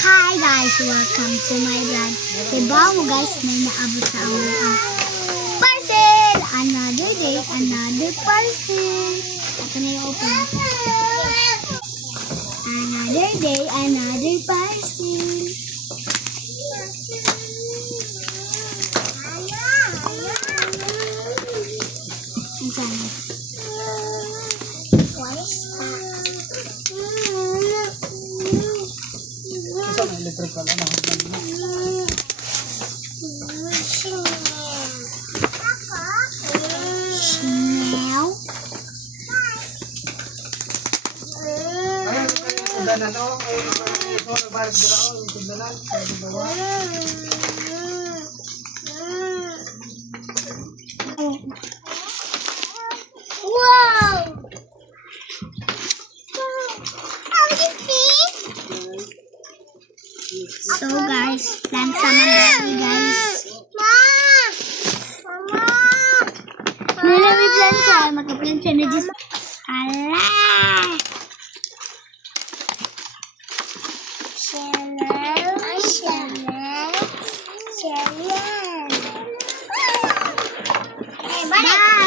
Hi guys! Welcome to my vlog. Diba mo guys, may naabot sa among parcel! Another day, another parcel. Ito na yung open. Another day, another parcel. Ang sana. What is that? Isa na electrical na hanggang na. Chanel. Ayun, tunda na to. Ayun, ito nagbalag dira o, tunda na. Dalawa. Wow! So guys, plan sama namin guys. Nilami plan siya, magka-plan siya na dito. Ala! Bye!